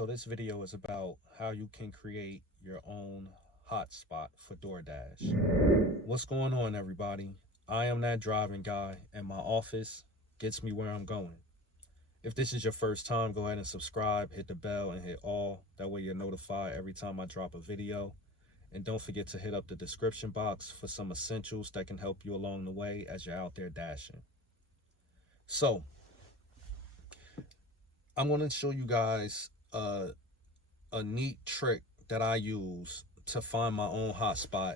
So this video is about how you can create your own hotspot for Doordash. What's going on, everybody? I am that driving guy, and my office gets me where I'm going. If this is your first time, go ahead and subscribe, hit the bell, and hit all. That way you're notified every time I drop a video. And don't forget to hit up the description box for some essentials that can help you along the way as you're out there dashing. So, I'm going to show you guys a neat trick that I use to find my own hotspot,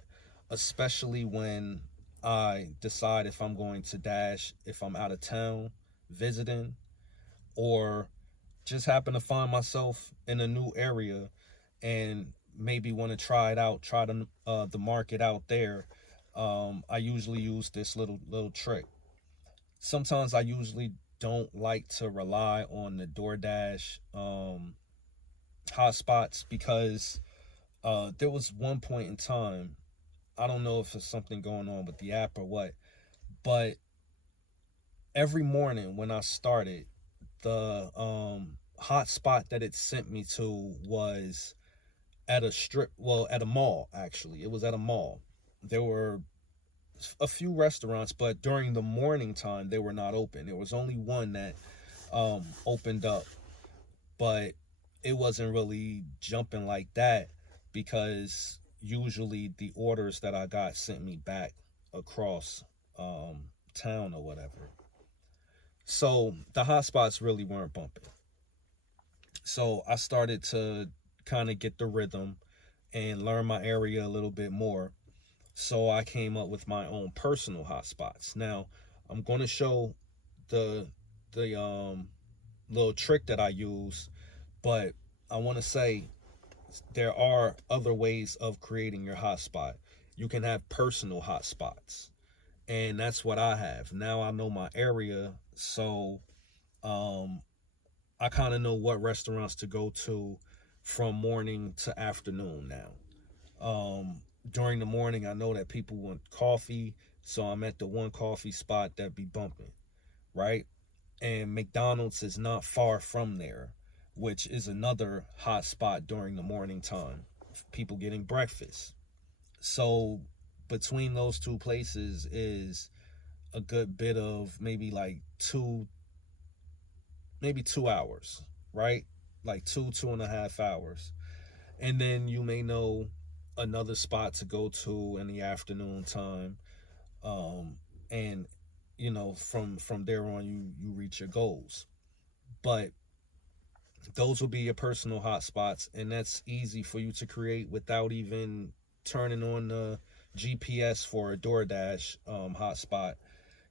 especially when I decide if I'm going to dash, if I'm out of town visiting, or just happen to find myself in a new area and maybe want to try it out, try the market out there. I usually use this little trick. Sometimes I usually don't like to rely on the Doordash hotspots because there was one point in time, I don't know if there's something going on with the app or what, but every morning when I started, the hotspot that it sent me to was at at a mall. Actually, it was at a mall. There were a few restaurants, but during the morning time they were not open. There was only one that opened up, but it wasn't really jumping like that because usually the orders that I got sent me back across town or whatever. So the hotspots really weren't bumping. So I started to kind of get the rhythm and learn my area a little bit more. So I came up with my own personal hotspots. Now I'm going to show the little trick that I use, but I want to say there are other ways of creating your hotspot. You can have personal hotspots, and that's what I have. Now I know my area, so I kind of know what restaurants to go to from morning to afternoon now. During the morning, I know that people want coffee, so I'm at the one coffee spot that be bumping, right? And McDonald's is not far from there, which is another hot spot during the morning time. People getting breakfast. So between those two places is a good bit of maybe 2 hours, right? Like 2.5 hours. And then you may know another spot to go to in the afternoon time. And from there on you reach your goals. But those will be your personal hotspots, and that's easy for you to create without even turning on the GPS for a DoorDash hotspot.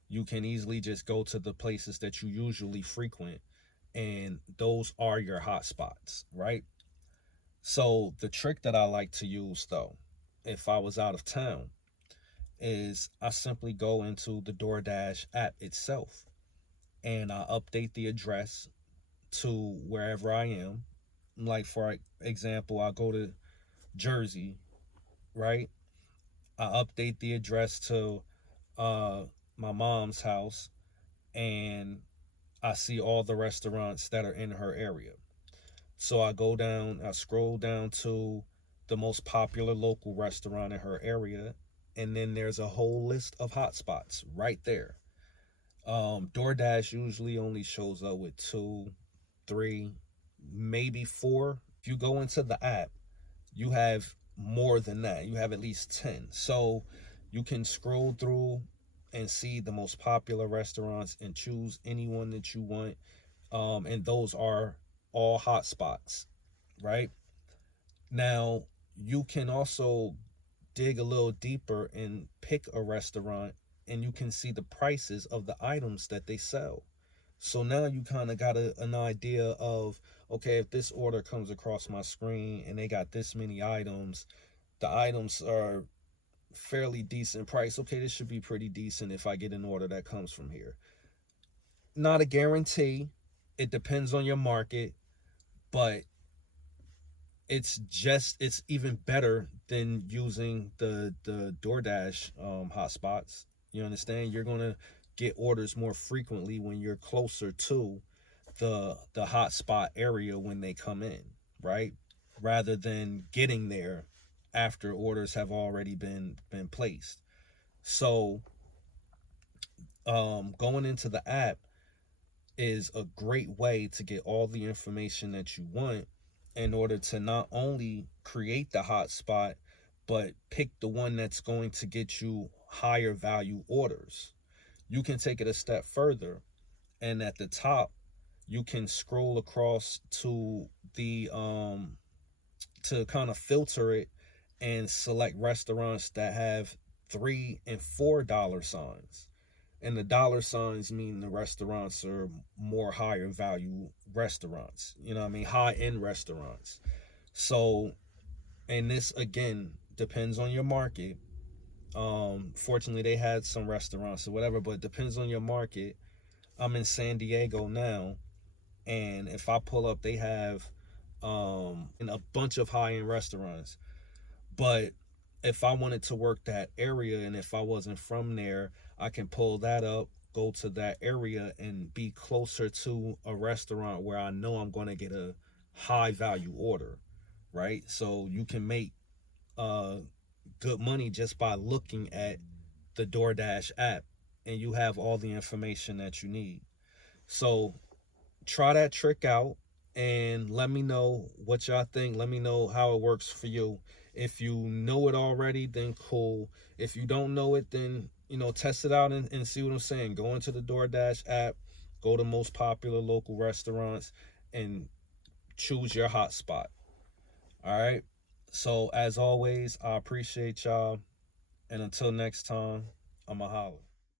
You can easily just go to the places that you usually frequent, and those are your hotspots, right? So the trick that I like to use, though, if I was out of town, is I simply go into the DoorDash app itself and I update the address to wherever I am. Like, for example, I go to Jersey, right? I update the address to my mom's house, and I see all the restaurants that are in her area. So I scroll down to the most popular local restaurant in her area, and then there's a whole list of hotspots right there. DoorDash usually only shows up with 2, 3, maybe 4. If you go into the app, you have more than that. You have at least 10. So you can scroll through and see the most popular restaurants and choose anyone that you want. And those are all hotspots, right? Now, you can also dig a little deeper and pick a restaurant, and you can see the prices of the items that they sell. So now you kind of got an idea of, okay, if this order comes across my screen and they got this many items, the items are fairly decent price. Okay, this should be pretty decent if I get an order that comes from here. Not a guarantee. It depends on your market, but it's even better than using the DoorDash hotspots. You understand? You're gonna get orders more frequently when you're closer to the hotspot area when they come in. right? Rather than getting there after orders have already been placed. So going into the app is a great way to get all the information that you want in order to not only create the hotspot, but pick the one that's going to get you higher value orders. You can take it a step further, and at the top, you can scroll across to the to kind of filter it and select restaurants that have $3 and $4 signs. And the dollar signs mean the restaurants are more higher value restaurants. You know what I mean? High end restaurants. So, and this again depends on your market. Fortunately, they had some restaurants or whatever, but it depends on your market. I'm in San Diego now, and if I pull up, they have in a bunch of high end restaurants. But if I wanted to work that area and if I wasn't from there, I can pull that up, go to that area, and be closer to a restaurant where I know I'm going to get a high value order, right? So you can make uh, good money just by looking at the DoorDash app, and you have all the information that you need. So try that trick out and let me know what y'all think. Let me know how it works for you. If you know it already, then cool. If you don't know it, then test it out and see what I'm saying. Go into the DoorDash app, go to most popular local restaurants, and choose your hotspot. All right. So as always, I appreciate y'all. And until next time, I'ma holler.